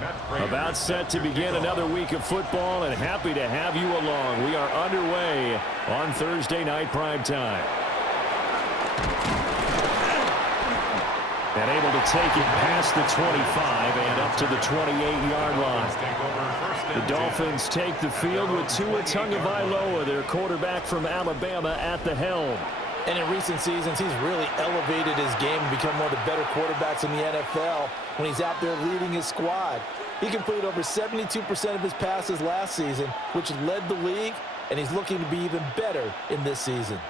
About set to begin another week of football, and happy to have you along. We are underway on Thursday night primetime. And able to take it past the 25 and up to the 28-yard line. The Dolphins take the field with Tua Tagovailoa, their quarterback from Alabama, at the helm. And in recent seasons, he's really elevated his game and become one of the better quarterbacks in the NFL when he's out there leading his squad. He completed over 72% of his passes last season, which led the league, and he's looking to be even better in this season.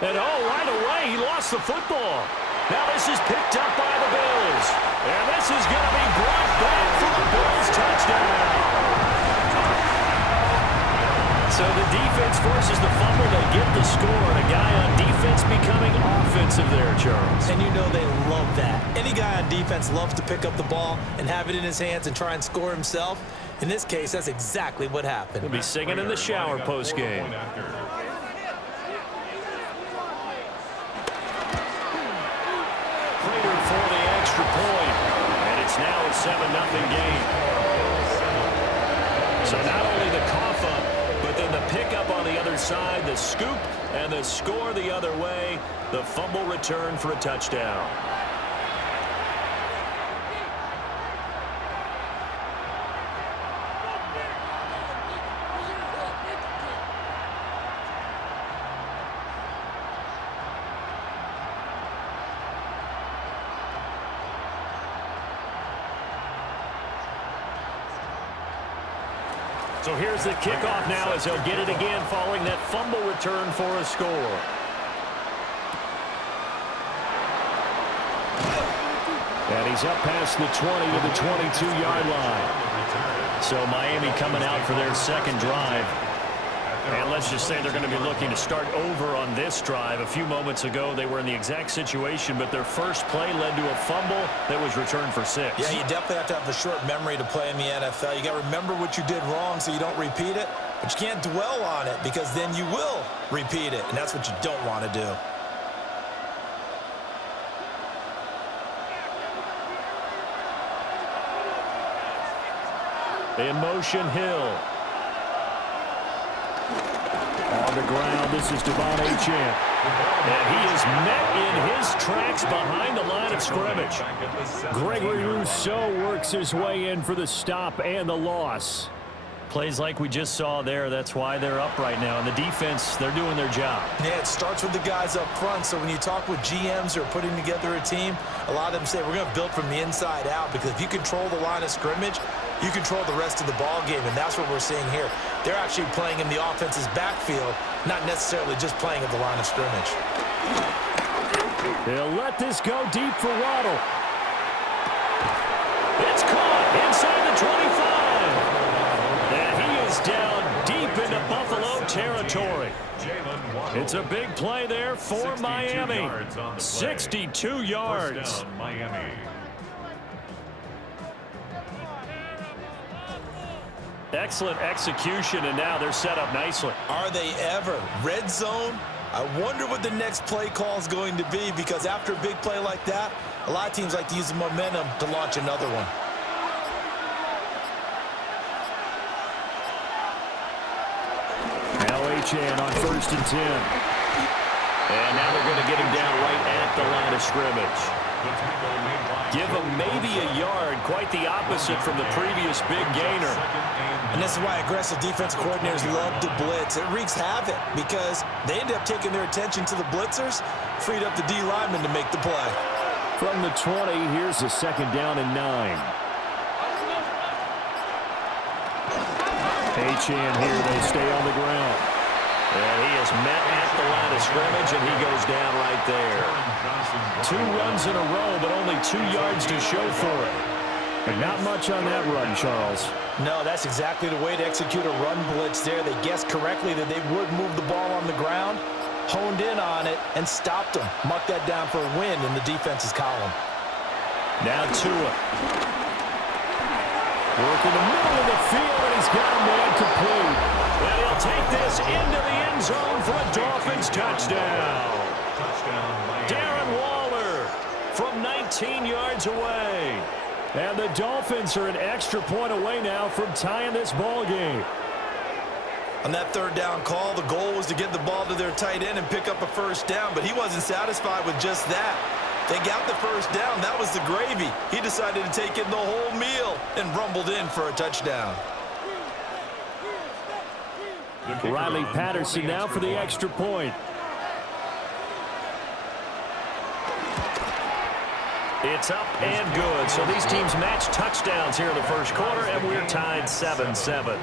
And right away, he lost the football. Now this is picked up by the Bills. And this is going to be brought back for a Bills touchdown. So the defense forces the fumble. They get the score. And a guy on defense becoming offensive there, Charles. And you know they love that. Any guy on defense loves to pick up the ball and have it in his hands and try and score himself. In this case, that's exactly what happened. He'll be singing in the shower post-game. For the extra point, and it's now a 7-0 game. So not only the cough up, but then the pickup on the other side, the scoop, and the score the other way, the fumble return for a touchdown. So here's the kickoff now as he'll get it again following that fumble return for a score. And he's up past the 20 to the 22-yard line. So Miami coming out for their second drive. And let's just say they're going to be looking to start over on this drive. A few moments ago, they were in the exact situation, but their first play led to a fumble that was returned for 6. Yeah, you definitely have to have a short memory to play in the NFL. You got to remember what you did wrong so you don't repeat it, but you can't dwell on it because then you will repeat it, and that's what you don't want to do. In motion, Hill. On the ground, this is Devon Achane. And he is met in his tracks behind the line of scrimmage. Gregory Rousseau works his way in for the stop and the loss. Plays like we just saw there. That's why they're up right now. And the defense, they're doing their job. Yeah, it starts with the guys up front. So when you talk with GMs who are putting together a team, a lot of them say we're going to build from the inside out, because if you control the line of scrimmage, you control the rest of the ball game, and that's what we're seeing here. They're actually playing in the offense's backfield, not necessarily just playing at the line of scrimmage. They'll let this go deep for Waddle. It's caught inside the 25. And he is down deep into Buffalo territory. It's a big play there for Miami. 62 yards. Excellent execution, and now they're set up nicely. Are they ever? Red zone? I wonder what the next play call is going to be, because after a big play like that, a lot of teams like to use the momentum to launch another one. Now Achane on 1st and 10. And now they're going to get him down right at the line of scrimmage. Give him maybe a yard, quite the opposite from the previous big gainer. And this is why aggressive defense coordinators love to blitz. It wreaks havoc because they end up taking their attention to the blitzers, freed up the D lineman to make the play. From the 20, here's a 2nd down and 9. Achane here, they stay on the ground. And he is met at the line of scrimmage, and he goes down right there. 2 runs in a row, but only 2 yards to show for it. And not much on that run, Charles. No, that's exactly the way to execute a run blitz there. They guessed correctly that they would move the ball on the ground, honed in on it, and stopped them. Mark that down for a win in the defense's column. Now Tua. Work in the middle of the field, and he's got a man complete. And he'll take this into the end zone for a Dolphin Dolphins touchdown. Darren Waller from 19 yards away. And the Dolphins are an extra point away now from tying this ball game. On that third down call, the goal was to get the ball to their tight end and pick up a first down, but he wasn't satisfied with just that. They got the first down. That was the gravy. He decided to take in the whole meal and rumbled in for a touchdown. Riley Patterson now for the extra point. It's up and good. So these teams match touchdowns here in the first quarter, and we're tied 7-7.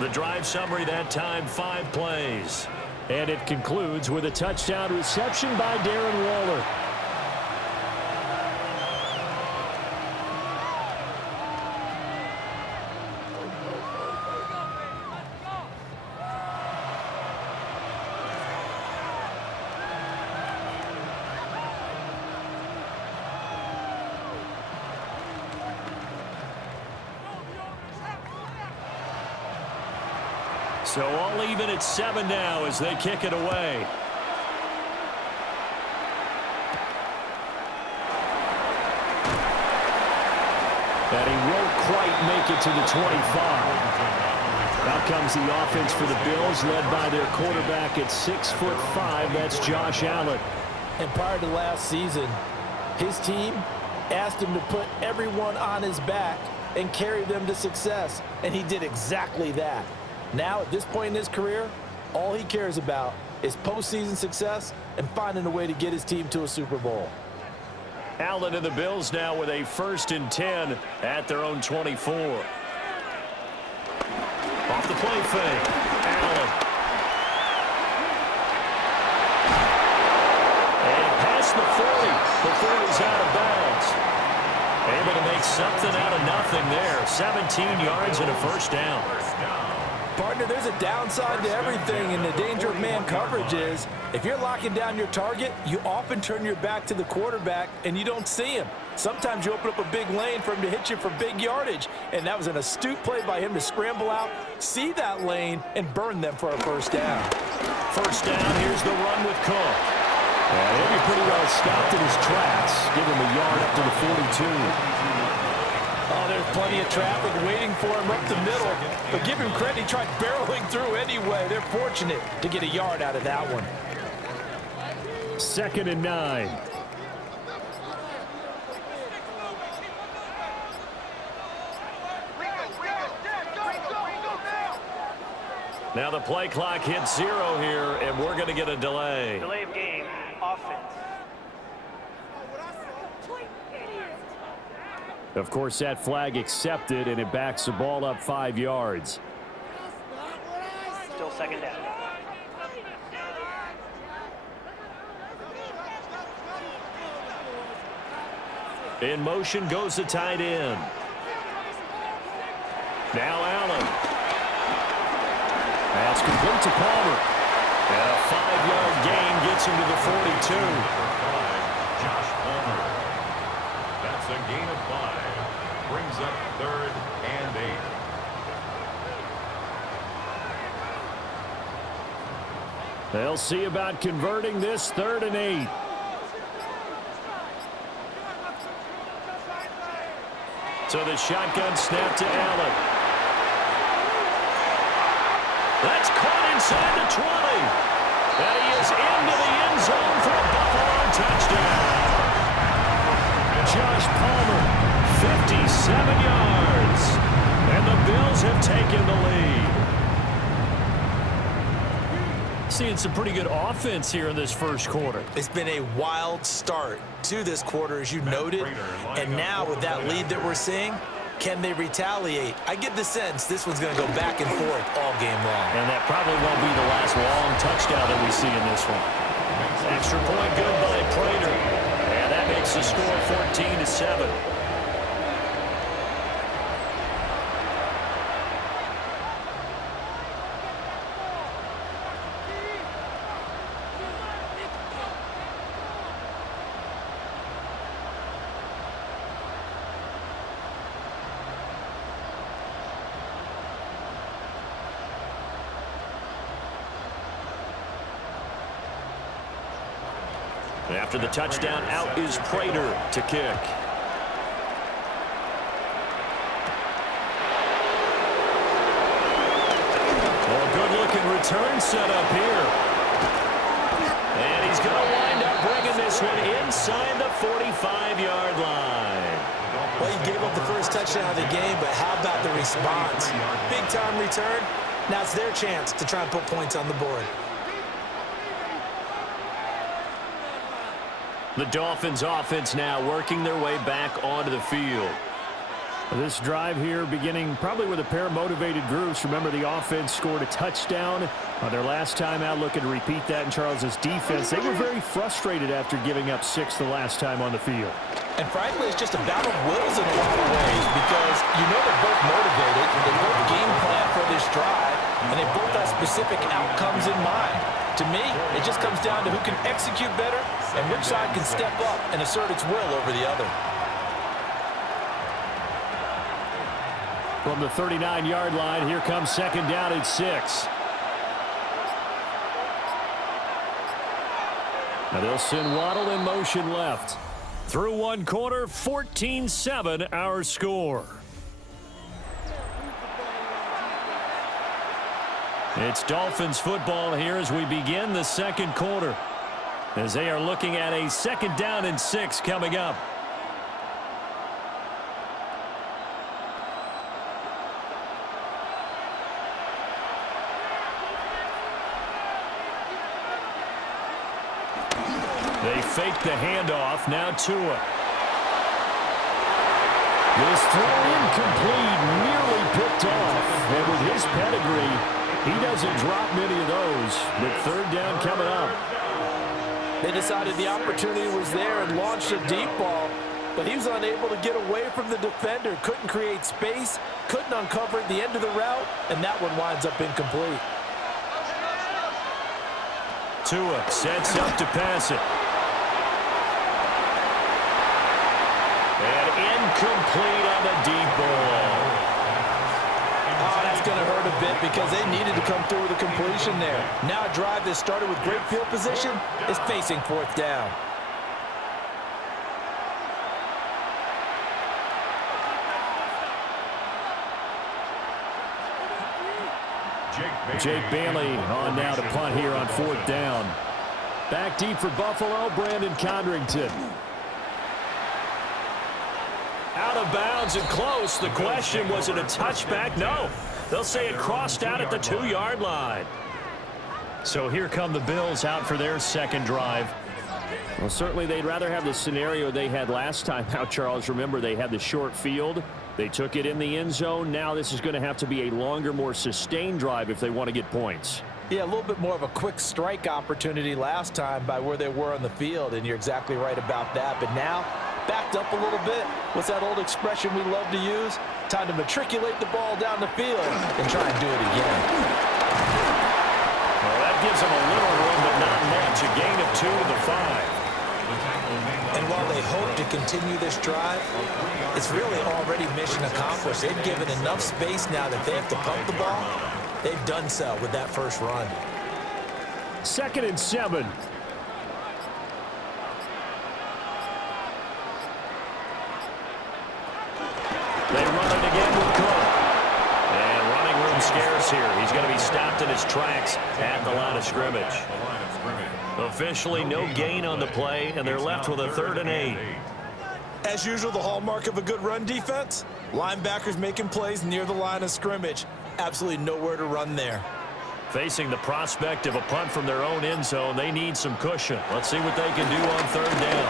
The drive summary that time, 5 plays. And it concludes with a touchdown reception by Darren Waller. So all even at 7 now as they kick it away. And he won't quite make it to the 25. Out comes the offense for the Bills, led by their quarterback at 6'5". That's Josh Allen. And prior to last season, his team asked him to put everyone on his back and carry them to success. And he did exactly that. Now, at this point in his career, all he cares about is postseason success and finding a way to get his team to a Super Bowl. Allen and the Bills now with a 1st and 10 at their own 24. Off the play fake, Allen. And past the 40 before he's out of bounds. Able to make something out of nothing there. 17 yards and a first down. Partner, there's a downside to everything, and the danger of man coverage is if you're locking down your target, you often turn your back to the quarterback and you don't see him. Sometimes you open up a big lane for him to hit you for big yardage, and that was an astute play by him to scramble out, see that lane, and burn them for a first down. First down, here's the run with Cook. And he'll be pretty well stopped in his tracks. Give him a yard up to the 42. Oh, there's plenty of traffic waiting for him up the middle. But give him credit, he tried barreling through anyway. They're fortunate to get a yard out of that one. 2nd and 9. Now the play clock hits 0 here, and we're going to get a delay. Delay of game, offense. Of course, that flag accepted, and it backs the ball up 5 yards. Still 2nd down. In motion goes the tight end. Now Allen. That's complete to Palmer. And a 5-yard gain gets him to the 42. Josh Palmer. That's a gain of 5. Brings up 3rd and 8. They'll see about converting this 3rd and 8. So the shotgun snap to Allen. That's caught inside the 20. And he is into the end zone for a Buffalo touchdown. Josh Palmer, 57 yards. And the Bills have taken the lead. Seeing some pretty good offense here in this first quarter. It's been a wild start to this quarter, as you noted. And now with that lead that we're seeing, can they retaliate? I get the sense this one's going to go back and forth all game long. And that probably won't be the last long touchdown that we see in this one. Extra point good by Prater. And that makes the score 14-7. After the touchdown, out is Prater to kick. Well, good-looking return set up here. And he's going to wind up bringing this one inside the 45-yard line. Well, you gave up the first touchdown of the game, but how about the response? Big-time return. Now it's their chance to try and put points on the board. The Dolphins offense now working their way back onto the field. This drive here beginning probably with a pair of motivated groups. Remember, the offense scored a touchdown on their last time out, looking to repeat that in Charles's defense. They were very frustrated after giving up 6 the last time on the field. And frankly, it's just a battle of wills in a lot of ways because you know they're both motivated, they both game plan for this drive, and they both have specific outcomes in mind. To me, it just comes down to who can execute better and which side can step up and assert its will over the other. From the 39-yard line, here comes second down at 6. Now they'll send Waddle in motion left. Through one quarter, 14-7 our score. It's Dolphins football here as we begin the second quarter, as they are looking at a second down and 6 coming up. They fake the handoff. Now Tua. This throw incomplete, nearly picked off. And with his pedigree, he doesn't drop many of those. But third down coming up. They decided the opportunity was there and launched a deep ball, but he was unable to get away from the defender. Couldn't create space, couldn't uncover at the end of the route, and that one winds up incomplete. Tua sets up to pass it. And incomplete on the deep ball. Oh, that's going to hurt a bit because they needed to come through with a completion there. Now a drive that started with great field position is facing fourth down. Jake Bailey on now to punt here on fourth down. Back deep for Buffalo, Brandon Condrington. Out of bounds and close. The question, was it a touchback? No. They'll say it crossed out at the 2-yard line. So here come the Bills out for their second drive. Well, certainly they'd rather have the scenario they had last time out, Charles. Remember, they had the short field. They took it in the end zone. Now this is going to have to be a longer, more sustained drive if they want to get points. Yeah, a little bit more of a quick strike opportunity last time by where they were on the field, and you're exactly right about that. But now, backed up a little bit. What's that old expression we love to use? Time to matriculate the ball down the field and try and do it again. Well, that gives them a little room, but not much. A gain of 2 to the 5. And while they hope to continue this drive, it's really already mission accomplished. They've given enough space now that they have to pump the ball. They've done so with that first run. 2nd and 7. They run it again with Cook. And running room scarce here. He's going to be stopped in his tracks at the line of scrimmage. Officially no gain on the play, and they're left with a 3rd and 8. As usual, the hallmark of a good run defense, linebackers making plays near the line of scrimmage. Absolutely nowhere to run there. Facing the prospect of a punt from their own end zone, they need some cushion. Let's see what they can do on 3rd down.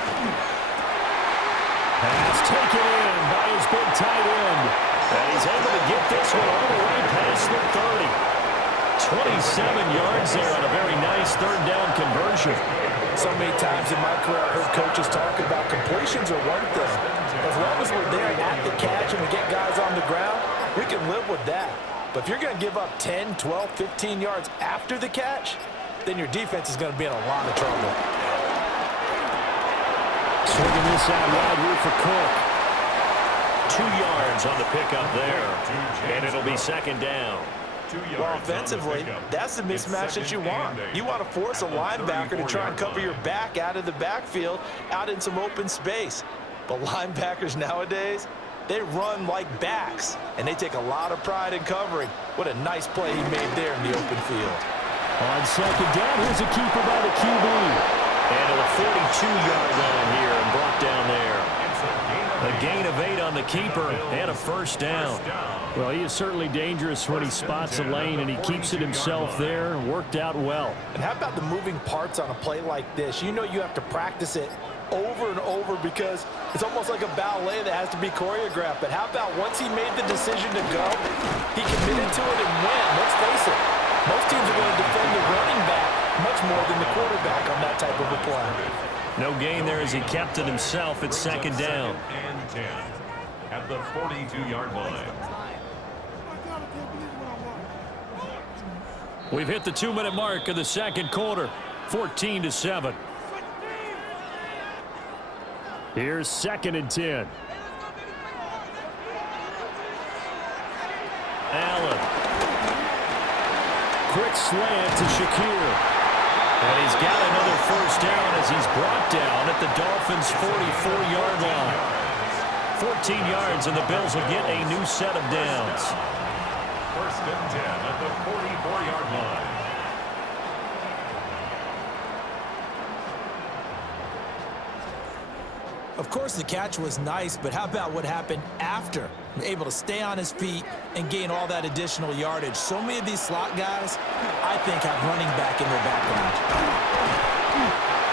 Pass taken in by his big tight end. And he's able to get this one all the way past the 30. 27 yards there on a very nice 3rd down conversion. So many times in my career, I've heard coaches talk about completions are one thing. As long as we're there at the catch and we get guys on the ground, we can live with that. But if you're going to give up 10, 12, 15 yards after the catch, then your defense is going to be in a lot of trouble. Swinging this out wide route for Cook. 2 yards on the pickup there. And it'll be 2nd down. Well, offensively, that's the mismatch that you want. You want to force a linebacker to try and cover your back out of the backfield, out in some open space. But linebackers nowadays, they run like backs, and they take a lot of pride in covering. What a nice play he made there in the open field. On second down, here's a keeper by the QB. And to the 42-yard line here and brought down there. A gain of 8 on the keeper and a first down. Well, he is certainly dangerous when he spots a lane, and he keeps it himself there. Worked out well. And how about the moving parts on a play like this? You know you have to practice it over and over because it's almost like a ballet that has to be choreographed. But how about once he made the decision to go, he committed to it and went. Let's face it, most teams are going to defend the running back much more than the quarterback on that type of a play. No gain there as he kept it himself at second down. And 10 at the 42-yard line. We've hit the 2-minute mark of the second quarter, 14-7. Here's second and 10. Allen. Quick slant to Shakir. And he's got another first down as he's brought down at the Dolphins' 44-yard line. 14 yards, and the Bills will get a new set of downs. First and 10 at the 44-yard line. Of course, the catch was nice, but how about what happened after? Able to stay on his feet and gain all that additional yardage. So many of these slot guys, I think, have running back in their background.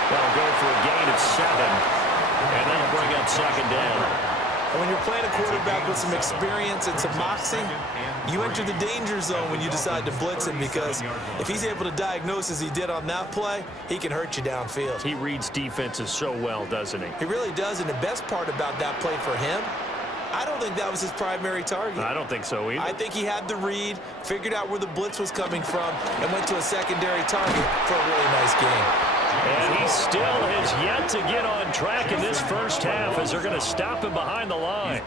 That'll go for a gain of 7, and that'll bring up second down. And when you're playing a quarterback with some experience and some moxie, you enter the danger zone when you decide to blitz him, because if he's able to diagnose as he did on that play, he can hurt you downfield. He reads defenses so well, doesn't he? He really does, and the best part about that play for him, I don't think that was his primary target. I don't think so either. I think he had the read, figured out where the blitz was coming from, and went to a secondary target for a really nice game. And he still has yet to get on track in this first half as they're going to stop him behind the line.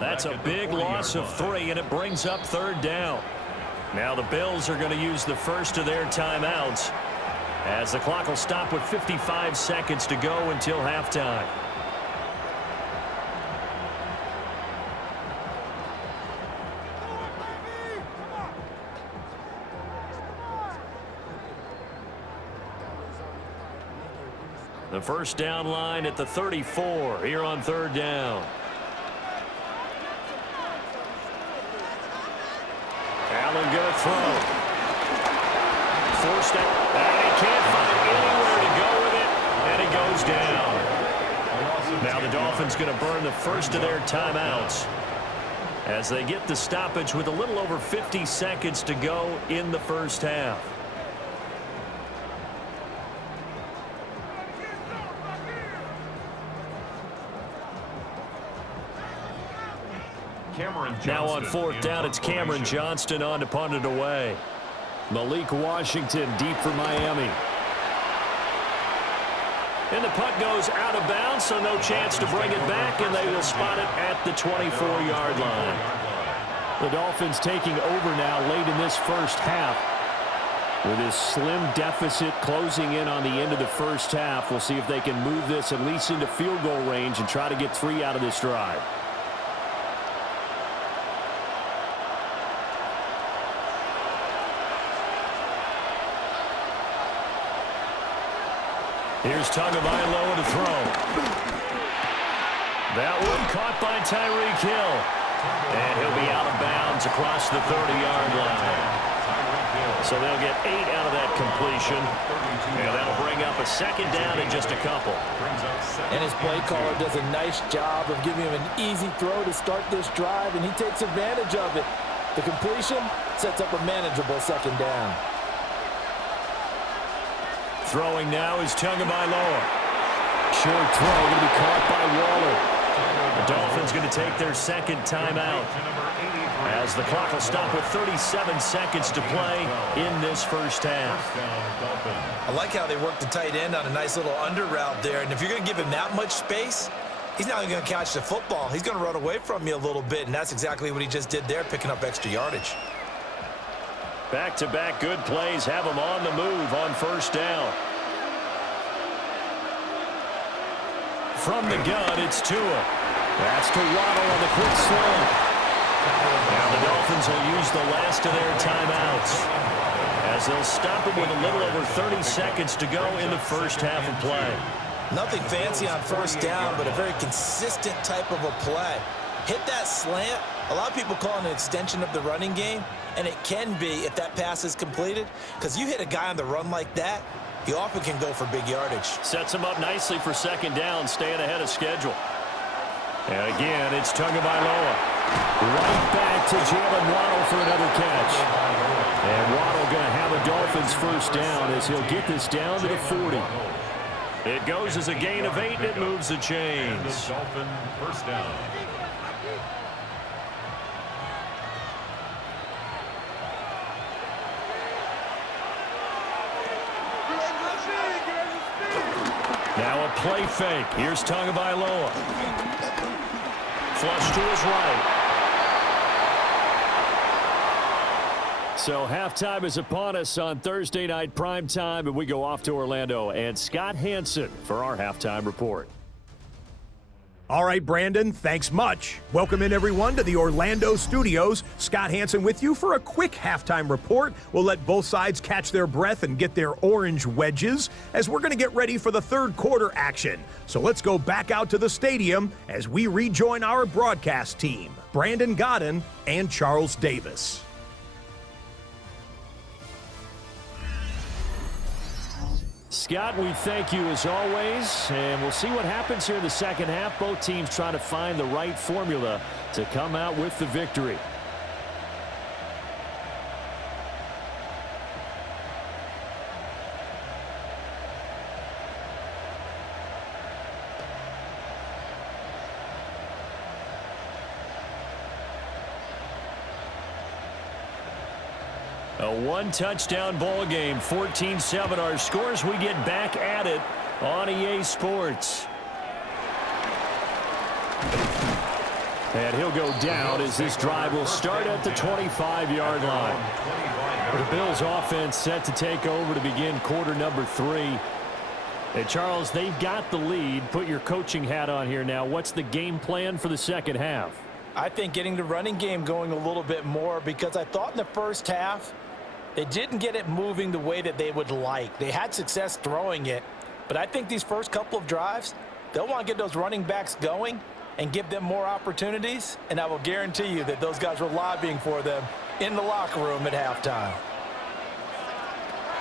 That's a big loss of 3, and it brings up third down. Now the Bills are going to use the first of their timeouts as the clock will stop with 55 seconds to go until halftime. The first down line at the 34 here on third down. Allen going to throw. Forced out. And he can't find anywhere to go with it. And he goes down. Now the Dolphins going to burn the first of their timeouts as they get the stoppage with a little over 50 seconds to go in the first half. Now on fourth down, it's Cameron Johnston on to punt it away. Malik Washington deep for Miami. And the punt goes out of bounds, so no chance to bring it back, and they will spot it at the 24-yard line. The Dolphins taking over now late in this first half. With this slim deficit closing in on the end of the first half, we'll see if they can move this at least into field goal range and try to get 3 out of this drive. Here's Tagovailoa to throw. That one caught by Tyreek Hill. And he'll be out of bounds across the 30-yard line. So they'll get 8 out of that completion. And that'll bring up a second down in just a couple. And his play caller does a nice job of giving him an easy throw to start this drive, and he takes advantage of it. The completion sets up a manageable second down. Throwing now is Tagovailoa. Short throw going to be caught by Waller. The Dolphins going to take their second timeout as the clock will stop with 37 seconds to play in this first half. I like how they work the tight end on a nice little under route there, and if you're going to give him that much space, he's not going to catch the football. He's going to run away from you a little bit, and that's exactly what he just did there, picking up extra yardage. Back-to-back good plays have them on the move on first down. From the gun, it's Tua. That's to Waddle on the quick slant. Now the Dolphins will use the last of their timeouts, as they'll stop it with a little over 30 seconds to go in the first half of play. Nothing fancy on first down, but a very consistent type of a play. Hit that slant. A lot of people call it an extension of the running game, and it can be if that pass is completed, because you hit a guy on the run like that, he often can go for big yardage. Sets him up nicely for second down, staying ahead of schedule. And again, it's Tagovailoa. Right back to Jalen Waddle for another catch. And Waddle going to have a Dolphins first down as he'll get this down to the 40. It goes as a gain of 8, and it moves the chains. Dolphin first down. Now a play fake. Here's Tagovailoa. Flush to his right. So halftime is upon us on Thursday night prime time, and we go off to Orlando. And Scott Hansen for our halftime report. All right, Brandon, thanks much. Welcome in, everyone, to the Orlando studios. Scott Hansen with you for a quick halftime report. We'll let both sides catch their breath and get their orange wedges as we're going to get ready for the third quarter action. So let's go back out to the stadium as we rejoin our broadcast team, Brandon Godden and Charles Davis. Scott, we thank you as always, and we'll see what happens here in the second half. Both teams trying to find the right formula to come out with the victory. A one-touchdown ball game, 14-7 our scores. We get back at it on EA Sports. And he'll go down as this drive will start at the 25-yard line. The Bills offense set to take over to begin quarter number 3. And Charles, they've got the lead. Put your coaching hat on here now. What's the game plan for the second half? I think getting the running game going a little bit more, because I thought in the first half they didn't get it moving the way that they would like. They had success throwing it, but I think these first couple of drives, they'll want to get those running backs going and give them more opportunities, and I will guarantee you that those guys were lobbying for them in the locker room at halftime.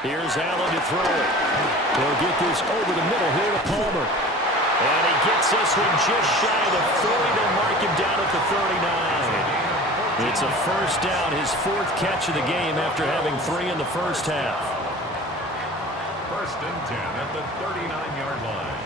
Here's Allen to throw it. They'll get this over the middle here to Palmer. And he gets this one just shy of the 40. They'll mark him down at the 39. It's a first down, his 4th catch of the game after having 3 in the first half. First and 10 at the 39-yard line.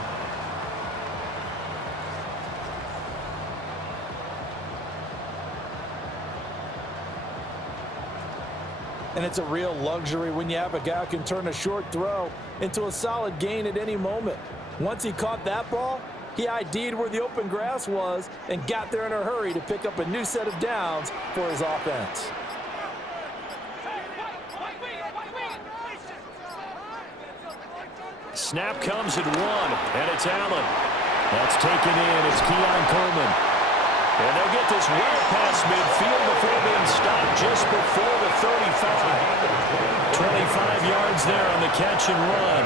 And it's a real luxury when you have a guy who can turn a short throw into a solid gain at any moment. Once he caught that ball, he ID'd where the open grass was and got there in a hurry to pick up a new set of downs for his offense. Snap comes at 1, and it's Allen. That's taken in. It's Keon Coleman. And they'll get this well past midfield before being stopped just before the 35. 25 yards there on the catch and run.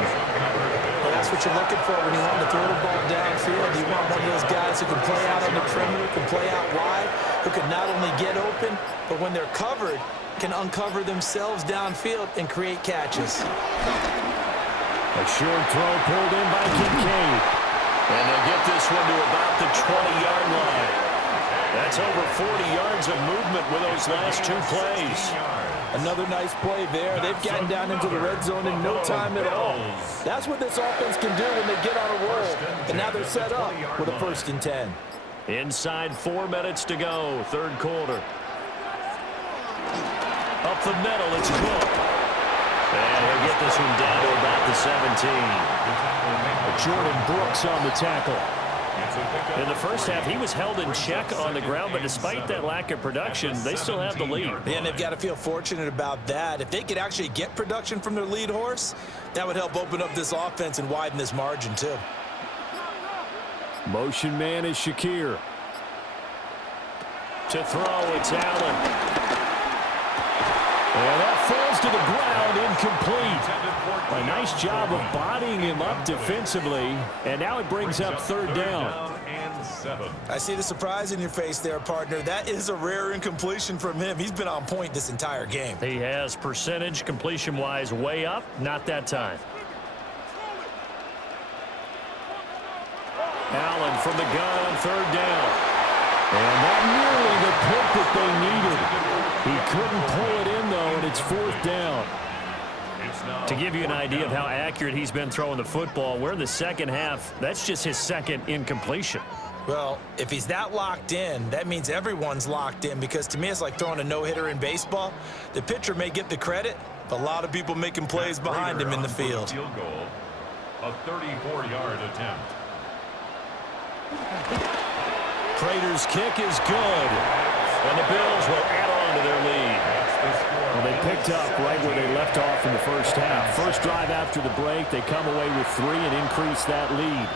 Well, that's what you're looking for when you want to throw the ball downfield. You want one of those guys who can play out on the perimeter, can play out wide, who can not only get open, but when they're covered, can uncover themselves downfield and create catches. A short throw pulled in by Kincaid. And they'll get this one to about the 20-yard line. That's over 40 yards of movement with those last 2 plays. Another nice play there. They've gotten down into the red zone in no time at all. That's what this offense can do when they get on a roll. And now they're set up with a 1st and 10. Inside 4 minutes to go, third quarter. Up the middle, it's Cook. And he'll get this one down to about the 17. Jordan Brooks on the tackle. In the first half, he was held in check on the ground, but despite that lack of production, they still have the lead. And they've got to feel fortunate about that. If they could actually get production from their lead horse, that would help open up this offense and widen this margin too. Motion man is Shakir. To throw, it's Allen. And that falls to the ground, incomplete. A nice job of bodying him up defensively, and now it brings up third down. I see the surprise in your face there, partner. That is a rare incompletion from him. He's been on point this entire game. He has percentage completion-wise way up, not that time. Allen from the gun on third down. And that nearly the pick that they needed. He couldn't pull it in, though, and it's fourth down. To give you an idea of how accurate he's been throwing the football, we're in the second half. That's just his second incompletion. Well, if he's that locked in, that means everyone's locked in, because to me it's like throwing a no-hitter in baseball. The pitcher may get the credit, but a lot of people making plays behind him in the field. Field goal, a 34-yard attempt. Prater's kick is good, and the Bills will add on to their lead. Well, they picked up right where they left off in the first half. First drive after the break, they come away with 3 and increase that lead.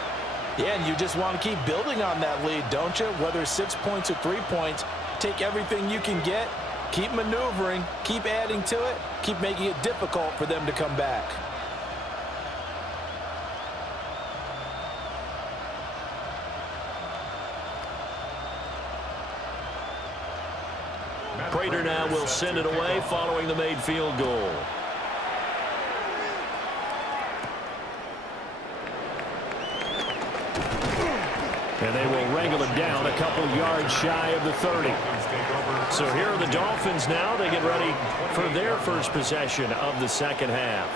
Yeah, and you just want to keep building on that lead, don't you? Whether it's 6 points or 3 points, take everything you can get, keep maneuvering, keep adding to it, keep making it difficult for them to come back. Prater now will send it away following the made field goal. And they will wrangle it down a couple yards shy of the 30. So here are the Dolphins now. They get ready for their first possession of the second half.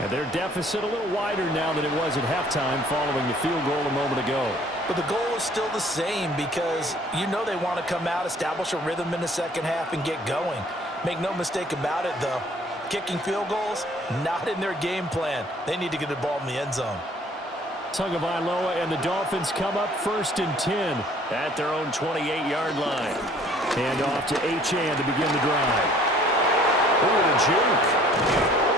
And their deficit a little wider now than it was at halftime following the field goal a moment ago. But the goal is still the same, because you know they want to come out, establish a rhythm in the second half, and get going. Make no mistake about it, though. Kicking field goals, not in their game plan. They need to get the ball in the end zone. Tagovailoa and the Dolphins come up 1st and 10 at their own 28-yard line. And off to Achane to begin the drive. Ooh, the juke.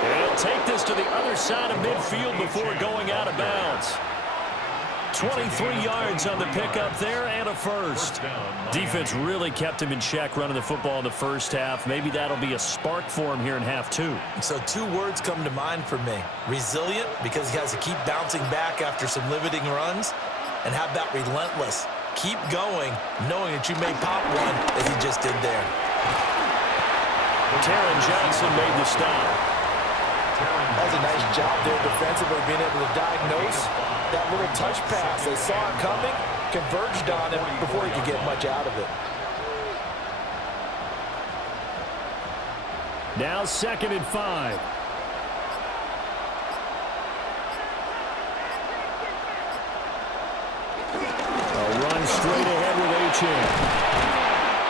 And he'll take this to the other side of midfield before going out of bounds. 23 yards on the pickup there and a first. Defense really kept him in check running the football in the first half. Maybe that'll be a spark for him here in half 2. So 2 words come to mind for me. Resilient, because he has to keep bouncing back after some limiting runs. And how about relentless? Keep going, knowing that you may pop one as he just did there. Taron Johnson made the stop. That's a nice job there defensively, being able to diagnose that little touch pass. They saw it coming, converged on him before he could get much out of it. Now 2nd and 5. A run straight ahead with Achane.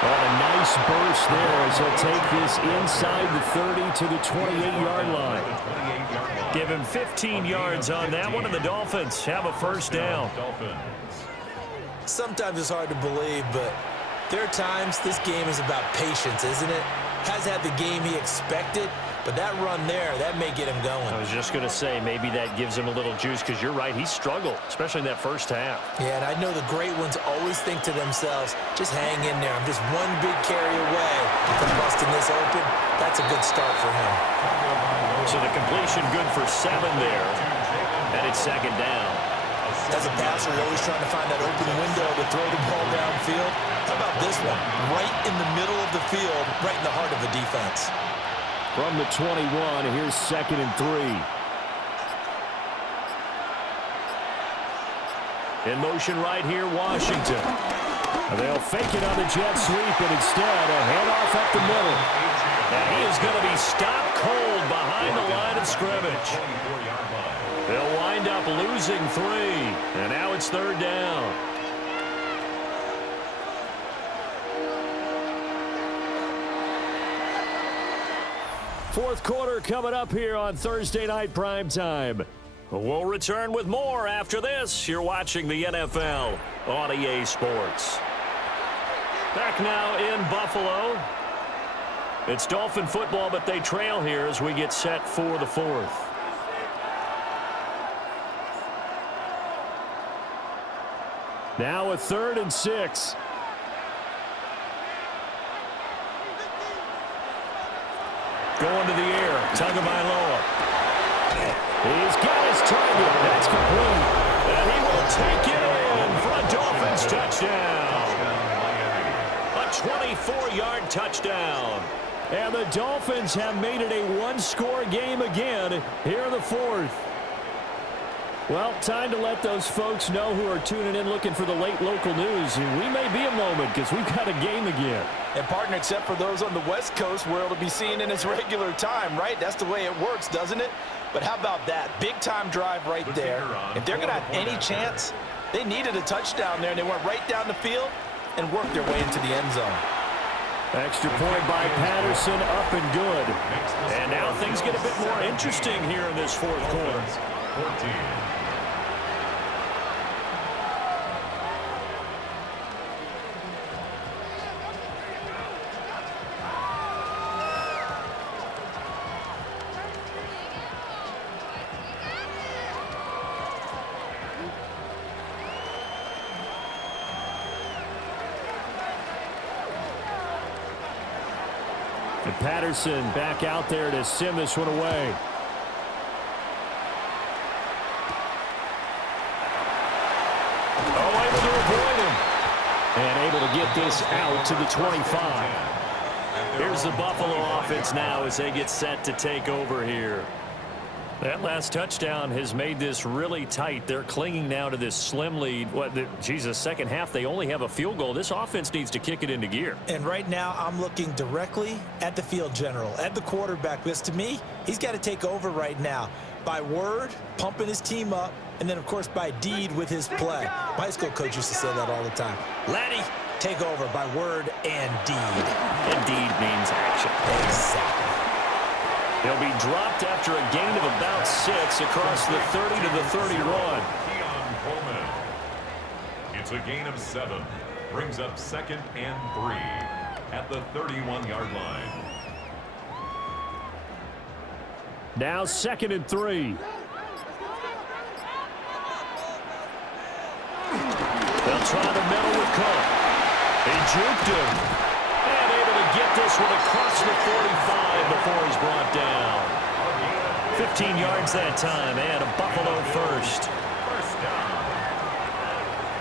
And a nice burst there as he'll take this inside the 30 to the 28-yard line. Give him 15 yards on that one, and the Dolphins have a first down. Sometimes it's hard to believe, but there are times this game is about patience, isn't it? Has had the game he expected, but that run there, that may get him going. I was just going to say, maybe that gives him a little juice, because you're right, he struggled, especially in that first half. Yeah, and I know the great ones always think to themselves, just hang in there. I'm just one big carry away from busting this open. That's a good start for him. So the completion good for 7 there, and it's 2nd down. As a passer, you're always trying to find that open window to throw the ball downfield. How about this one? Right in the middle of the field, right in the heart of the defense. From the 21, here's 2nd and 3. In motion right here, Washington. They'll fake it on the jet sweep, and instead a handoff up the middle. And he is going to be stopped cold behind the line of scrimmage. They'll wind up losing 3, and now it's 3rd down. Fourth quarter coming up here on Thursday Night Primetime. We'll return with more after this. You're watching the NFL on EA Sports. Back now in Buffalo. It's Dolphin football, but they trail here as we get set for the fourth. Now a 3rd and 6. Going to the air. Tagovailoa. He's got his target. That's complete. And he will take it in for a Dolphins touchdown. A 24-yard touchdown. And the Dolphins have made it a one-score game again here in the fourth. Well, time to let those folks know who are tuning in looking for the late local news. We may be a moment because we've got a game again. And, partner, except for those on the West Coast where it'll be seen in its regular time, right? That's the way it works, doesn't it? But how about that? Big-time drive right there. If they're going to have any chance, they needed a touchdown there, and they went right down the field and worked their way into the end zone. Extra point by Patterson, up and good. And now things get a bit more interesting here in this fourth quarter. 14. And Patterson back out there to send this one away. Oh, able to avoid him. And able to get this out to the 25. Here's the Buffalo offense now as they get set to take over here. That last touchdown has made this really tight. They're clinging now to this slim lead. Second half, they only have a field goal. This offense needs to kick it into gear. And right now, I'm looking directly at the field general, at the quarterback. Because to me, he's got to take over right now. By word, pumping his team up, and then, of course, by deed with his play. My high school coach used to say that all the time. Laddie, take over by word and deed. And deed means action. Exactly. He'll be dropped after a gain of about 6 across the 30 to the 31. It's a gain of 7. Brings up 2nd and 3 at the 31-yard line. Now 2nd and 3. They'll try the middle with Cook. He juked him. And able to get this one across the 45 before he's brought down. 15 yards that time, and a Buffalo first. First down.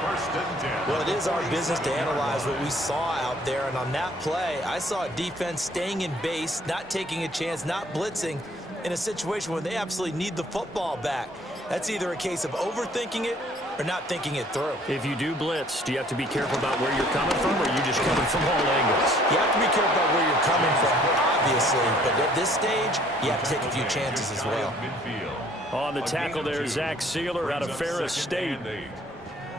1st and 10. Well, it is our business to analyze what we saw out there. And on that play, I saw a defense staying in base, not taking a chance, not blitzing in a situation where they absolutely need the football back. That's either a case of overthinking it or not thinking it through. If you do blitz, do you have to be careful about where you're coming from, or are you just coming from all angles? You have to be careful about where you're coming from, obviously. But at this stage, you have to take a few chances as well. On the tackle there, Zach Sealer out of Ferris State.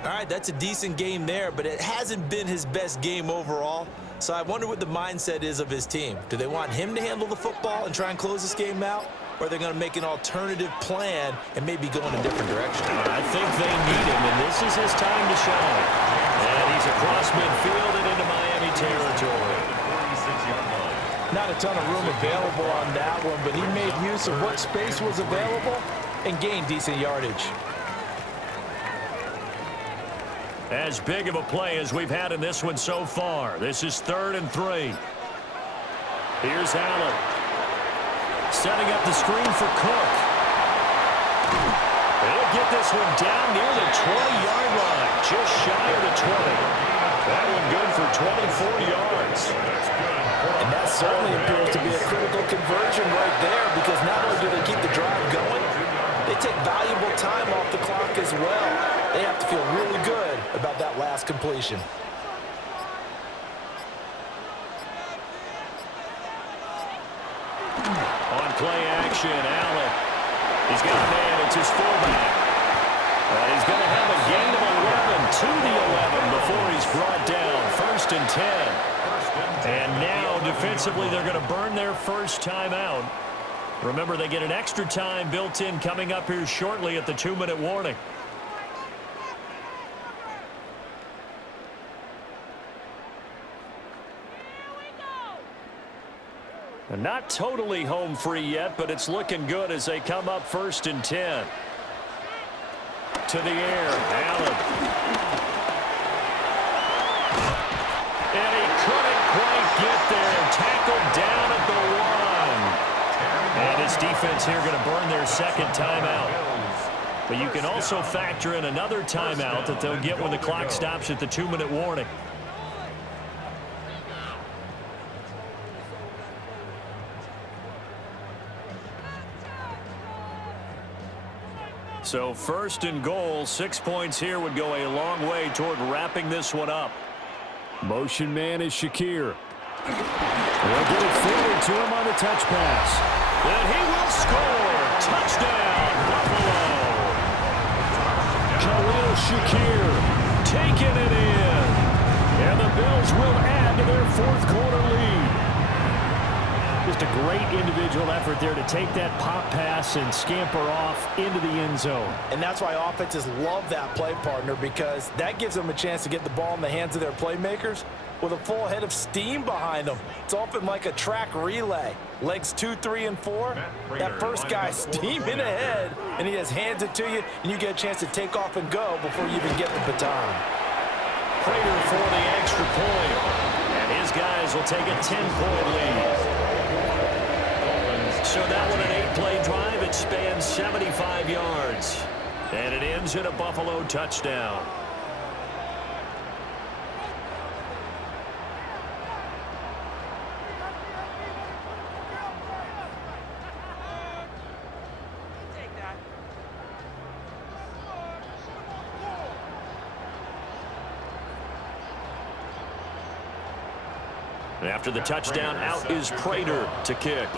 All right, that's a decent game there, but it hasn't been his best game overall. So I wonder what the mindset is of his team. Do they want him to handle the football and try and close this game out? Or are they going to make an alternative plan and maybe go in a different direction? I think they need him, and this is his time to shine. And he's across midfield and into Miami territory. Not a ton of room available on that one, but he made use of what space was available and gained decent yardage. As big of a play as we've had in this one so far. This is 3rd and 3. Here's Allen. Setting up the screen for Cook. He'll get this one down near the 20-yard line. Just shy of the 20. That one good for 24 yards. And that certainly appears to be a critical conversion right there, because not only do they keep the drive going, they take valuable time off the clock as well. They have to feel really good about that last completion. On play action, Allen. He's got a man. It's his fullback. And he's going to have a gain of 11 to the 11 before he's brought down. 1st and 10. And now, defensively, they're going to burn their first time out. Remember, they get an extra time built in coming up here shortly at the 2-minute warning. And not totally home free yet, but it's looking good as they come up 1st and 10. To the air, Allen. And he couldn't quite get there. Tackled down at the 1. And his defense here going to burn their second timeout. But you can also factor in another timeout that they'll get when the clock stops at the 2-minute warning. So 1st and goal, 6 points here would go a long way toward wrapping this one up. Motion man is Shakir. They'll get it forward to him on the touch pass. And he will score. Touchdown, Buffalo. Khalil Shakir taking it in. And the Bills will add to their 4th quarter lead. Just a great individual effort there to take that pop pass and scamper off into the end zone. And that's why offenses love that play, partner, because that gives them a chance to get the ball in the hands of their playmakers with a full head of steam behind them. It's often like a track relay. Legs 2, 3, and 4. That first guy steaming ahead, and he just hands it to you, and you get a chance to take off and go before you even get the baton. Prater for the extra point. And his guys will take a 10-point lead. So that one an 8-play drive. It spans 75 yards. And it ends in a Buffalo touchdown. And after the touchdown, out is Prater to kick.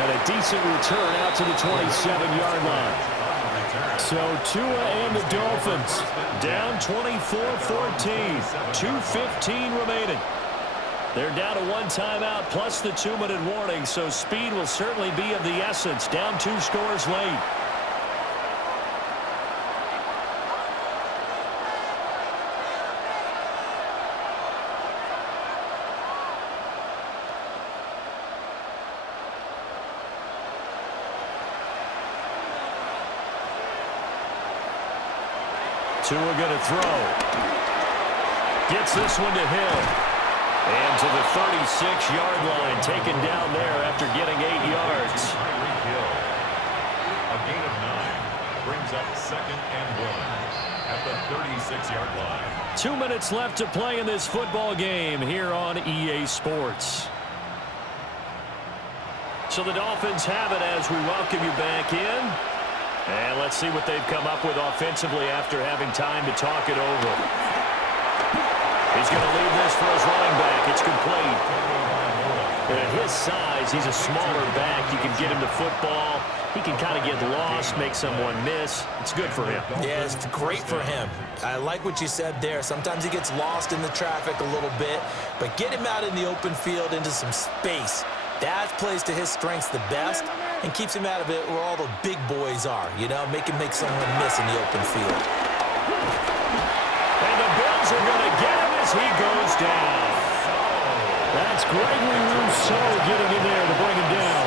And a decent return out to the 27-yard line. So Tua and the Dolphins down 24-14. 2:15 remaining. They're down to 1 timeout plus the 2-minute warning, so speed will certainly be of the essence. Down 2 scores late. Tua going to throw. Gets this one to him. And to the 36-yard line, taken down there after getting 8 yards. A gain of 9 brings up 2nd and 1 at the 36-yard line. 2 minutes left to play in this football game here on EA Sports. So the Dolphins have it as we welcome you back in. And let's see what they've come up with offensively after having time to talk it over. He's going to leave this for his running back. It's complete. And at his size, he's a smaller back. You can get him the football. He can kind of get lost, make someone miss. It's good for him. Yeah, it's great for him. I like what you said there. Sometimes he gets lost in the traffic a little bit, but get him out in the open field into some space. That plays to his strengths the best and keeps him out of it where all the big boys are, you know, make him make someone miss in the open field. And the Bills are going to get him as he goes down. That's Gregory Rousseau getting in there to bring him down.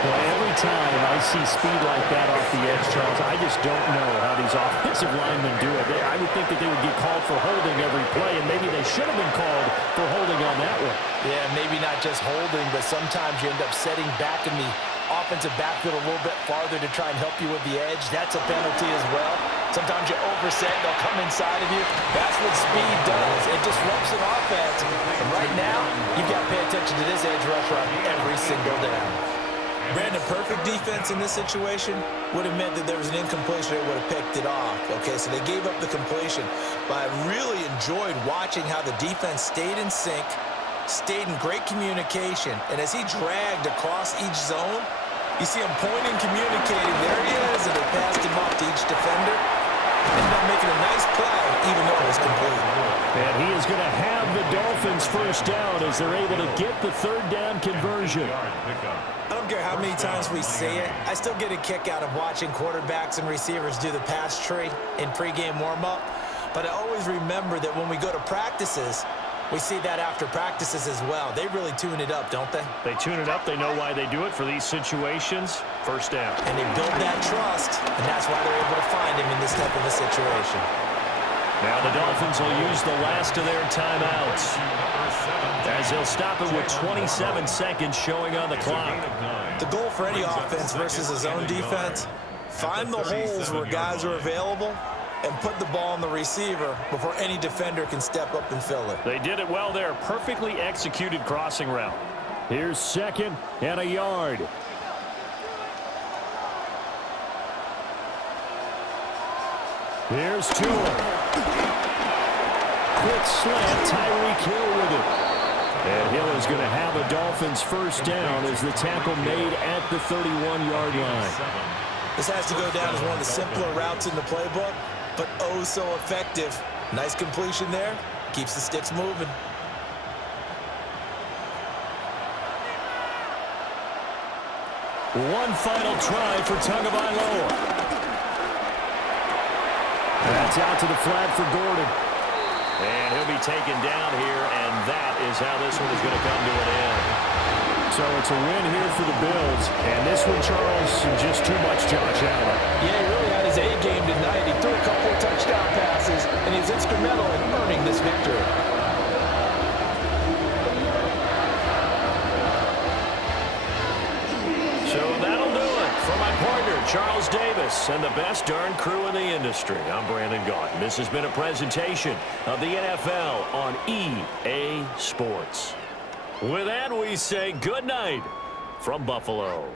Well, every time I see speed like that off the edge, Charles, I just don't know how these offensive linemen do it. I would think that they would get called for holding every play, and maybe they should have been called for holding on that one. Yeah, maybe not just holding, but sometimes you end up setting back in the offensive backfield a little bit farther to try and help you with the edge. That's a penalty as well. Sometimes you overset, they'll come inside of you. That's what speed does. It disrupts an offense. And right now, you've got to pay attention to this edge rusher on every single down. Brandon, perfect defense in this situation would have meant that there was an incompletion. They would have picked it off. Okay, so they gave up the completion. But I really enjoyed watching how the defense stayed in sync, stayed in great communication. And as he dragged across each zone, you see him pointing, communicating. There he is, and they passed him off to each defender. Ended up making a nice play, even though it was complete. And he is going to have the Dolphins first down as they're able to get the third down conversion. I don't care how many times we see it. I still get a kick out of watching quarterbacks and receivers do the pass tree in pregame warm-up. But I always remember that when we go to practices, we see that after practices as well. They really tune it up, don't they? They tune it up. They know why they do it for these situations. First down. And they build that trust, and that's why they're able to find him in this type of a situation. Now the Dolphins will use the last of their timeouts as they'll stop it with 27 seconds showing on the clock. The goal for any offense versus his own defense, find the holes where guys are available and put the ball on the receiver before any defender can step up and fill it. They did it well there. Perfectly executed crossing route. Here's 2nd and a yard. Here's Tua. Quick slant, Tyreek Hill with it. And Hill is going to have a Dolphins first down as the tackle made at the 31-yard line. This has to go down as one of the simpler routes in the playbook, but oh so effective. Nice completion there. Keeps the sticks moving. One final try for Tagovailoa. That's out to the flat for Gordon. And he'll be taken down here, and that is how this one is going to come to an end. So it's a win here for the Bills. And this one, Charles, just too much Josh Allen. Yeah, he really had his A game tonight. He threw a couple of touchdown passes, and he's instrumental in earning this victory. So that'll do it for my partner, Charles Davis, and the best darn crew in the industry. I'm Brandon Gaudin. This has been a presentation of the NFL on EA Sports. With that, we say good night from Buffalo.